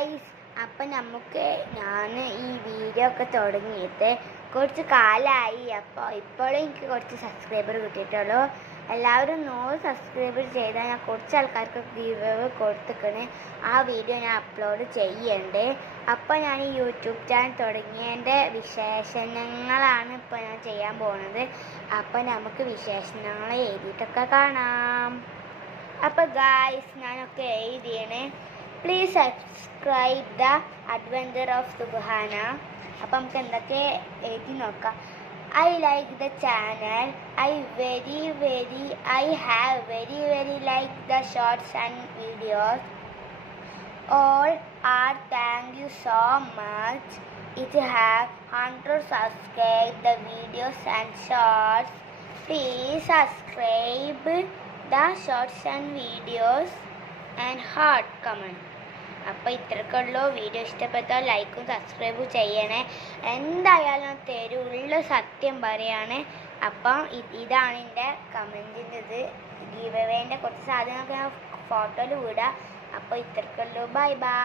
Guys, അപ്പം നമുക്ക് ഞാൻ ഈ വീഡിയോ ഒക്കെ തുടങ്ങിയിട്ട് കുറച്ച് കാലമായി. അപ്പോൾ ഇപ്പോഴും എനിക്ക് കുറച്ച് സബ്സ്ക്രൈബർ കിട്ടിയിട്ടുള്ളൂ. എല്ലാവരും 100 സബ്സ്ക്രൈബർ ചെയ്താൽ ഞാൻ കുറച്ച് ആൾക്കാർക്ക് ഗീവ് കൊടുത്തിക്കണേ. ആ വീഡിയോ ഞാൻ അപ്ലോഡ് ചെയ്യുന്നുണ്ട്. അപ്പോൾ ഞാൻ ഈ യൂട്യൂബ് ചാനൽ തുടങ്ങിയതിൻ്റെ വിശേഷണങ്ങളാണ് ഇപ്പോൾ ഞാൻ ചെയ്യാൻ പോകുന്നത്. അപ്പോൾ നമുക്ക് വിശേഷണങ്ങൾ എഴുതിയിട്ടൊക്കെ കാണാം. അപ്പോൾ ഗായ്സ്, ഞാനൊക്കെ എഴുതിയാണ്. Please subscribe the adventure of Subhana. അപ്പം നമുക്ക് എന്തൊക്കെ എഴുതി നോക്കാം. I like the channel. I have very like the shorts and videos. All are thank you so much. It have 100 subscribe the videos and shorts. Please subscribe the shorts and videos and heart comment. അപ്പോൾ ഇത്രയ്ക്കുള്ളൂ. Video ഇഷ്ടപ്പെട്ടാൽ ലൈക്കും സബ്സ്ക്രൈബും ചെയ്യണേ. എന്തായാലും തെരുവുള്ള സത്യം പറയാണ്. അപ്പം ഇതാണ് എൻ്റെ കമൻറ്റിൻ്റെ ഗീവ് അവേൻ്റെ കുറച്ച് സാധനമൊക്കെ ഞാൻ ഫോട്ടോയിൽ വിടാം. അപ്പോൾ ഇത്രയ്ക്കുള്ളൂ. Bye bye.